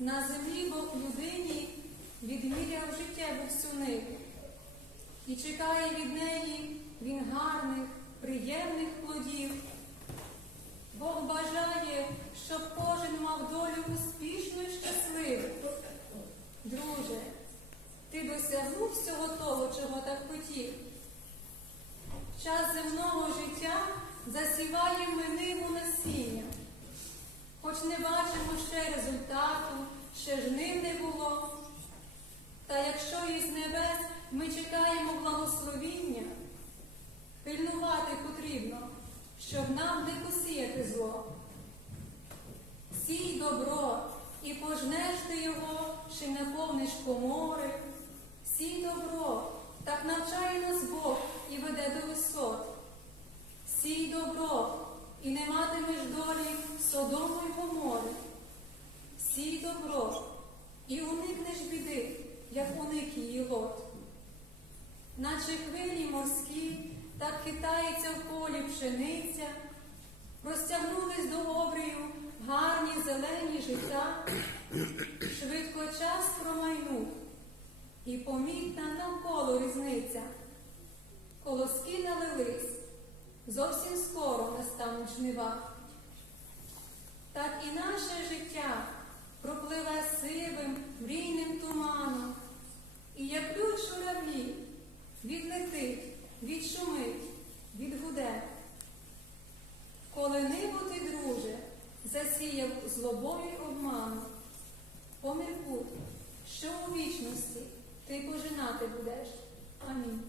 На землі Бог людині відміряв життєву всю ниву і чекає від неї він гарних, приємних плодів. Бог бажає, щоб кожен мав долю успішну і щасливу. Друже, ти досягнув всього того, чого так хотів. Час земного життя засіває миниву насіння. Хоч Та якщо із небес ми чекаємо благословіння, пильнувати потрібно, щоб нам не посіяти зло. Сій добро і пожнеш ти його, чи наповниш комори. Сій добро, так навчає нас Бог і веде до висот. Сій добро, і не матимеш долі Содому й Гомори. Сій добро, і уникнеш біди, як уник її лот. Наче хвилі морські, так хитається в полі пшениця, розтягнулись до обрію гарні зелені життя, швидко час промайнув, і помітна навколо різниця. Колоски налились, зовсім скоро настануть жнива. Так і наше життя пропливе сивим, мрійним туманом, і як ключ журавлі відлетить, відшумить, відгуде. Коли небо ти, друже, засіяв злобою й обманом, поміркуй, що у вічності ти пожинати будеш. Амінь.